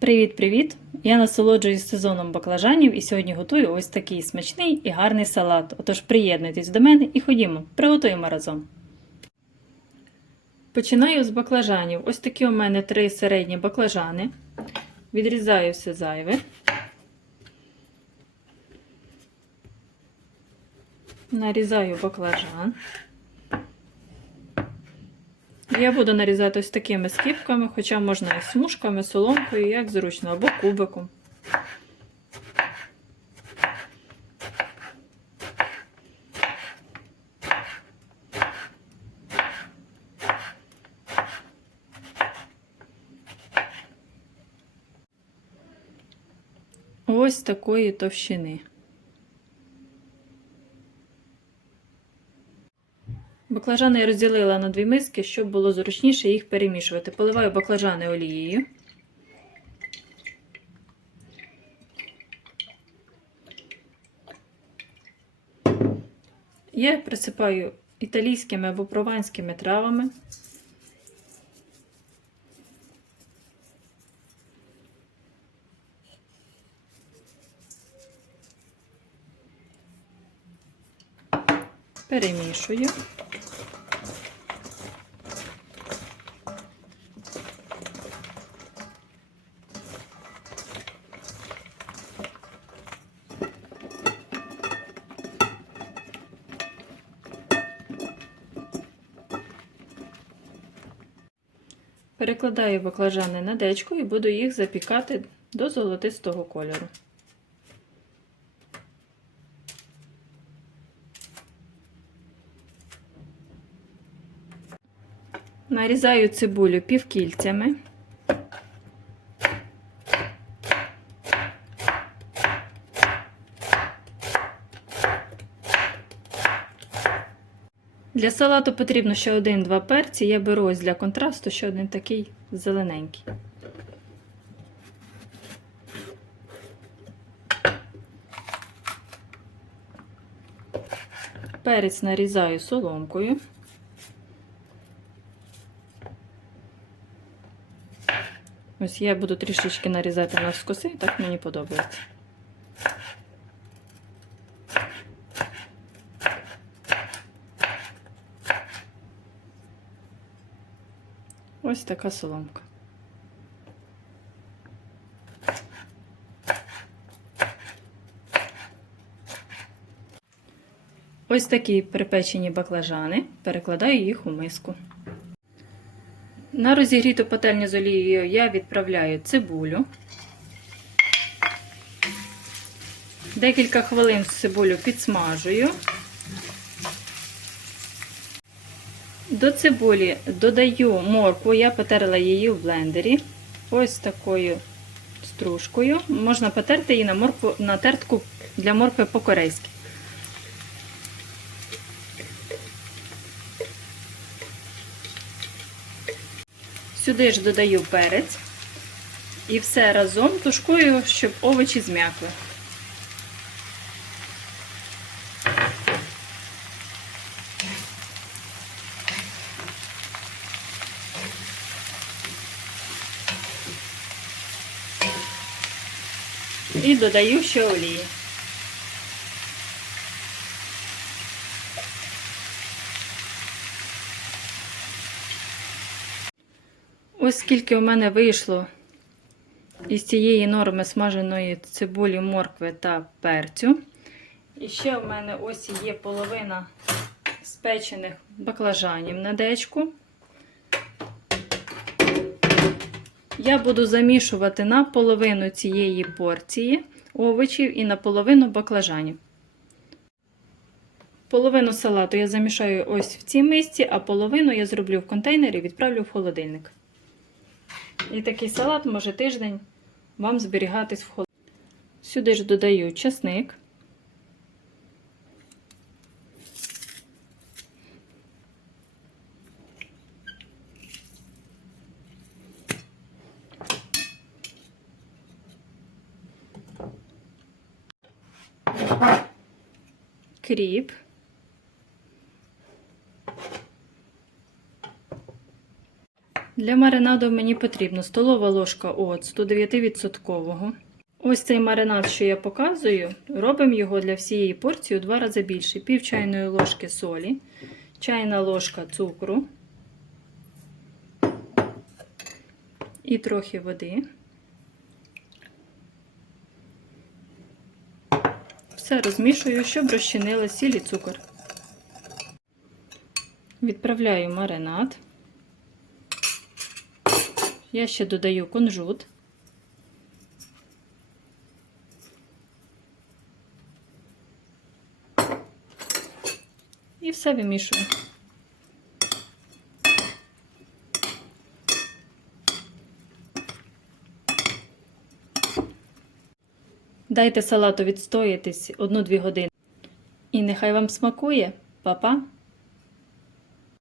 Привіт-привіт! Я насолоджуюсь сезоном баклажанів і сьогодні готую ось такий смачний і гарний салат. Отож приєднуйтесь до мене і ходімо, приготуємо разом. Починаю з баклажанів. Ось такі у мене три середні баклажани. Відрізаю все зайве. Нарізаю баклажан. Я буду нарізати ось такими скіпками, хоча можна і смужками, соломкою, як зручно, або кубиком. Ось такої товщини. Баклажани я розділила на дві миски, щоб було зручніше їх перемішувати. Поливаю баклажани олією. Я присипаю італійськими або прованськими травами. Перемішую. Перекладаю баклажани на дечку і буду їх запікати до золотистого кольору. Нарізаю цибулю півкільцями. Для салату потрібно ще один-два перці. Я беру ось для контрасту ще один такий зелененький. Перець нарізаю соломкою. Ось я буду трішечки нарізати навскоси, так мені подобається. Ось така соломка. Ось такі припечені баклажани. Перекладаю їх у миску. На розігріту пательню з олією я відправляю цибулю. Декілька хвилин цибулю підсмажую. До цибулі додаю моркву, я потерла її в блендері. Ось такою стружкою. Можна потерти її на моркву, на тертку для моркви по-корейськи. Сюди ж додаю перець і все разом тушкую, щоб овочі зм'якли. І додаю ще олії. Ось скільки у мене вийшло із цієї норми смаженої цибулі, моркви та перцю. І ще у мене ось є половина спечених баклажанів на дечку. Я буду замішувати на половину цієї порції овочів і на половину баклажанів. Половину салату я замішаю ось в цій мисці, а половину я зроблю в контейнері і відправлю в холодильник. І такий салат може тиждень вам зберігатись в холодильнику. Сюди ж додаю часник. Кріп. Для маринаду мені потрібно столова ложка оцту 9%. Ось цей маринад, що я показую, робимо його для всієї порції у два рази більше. Пів чайної ложки солі, чайна ложка цукру і трохи води. Все розмішую, щоб розчинили сіль і цукор. Відправляю маринад. Я ще додаю кунжут. І все вимішую. Дайте салату відстоятись 1-2 години. І нехай вам смакує, Па-па!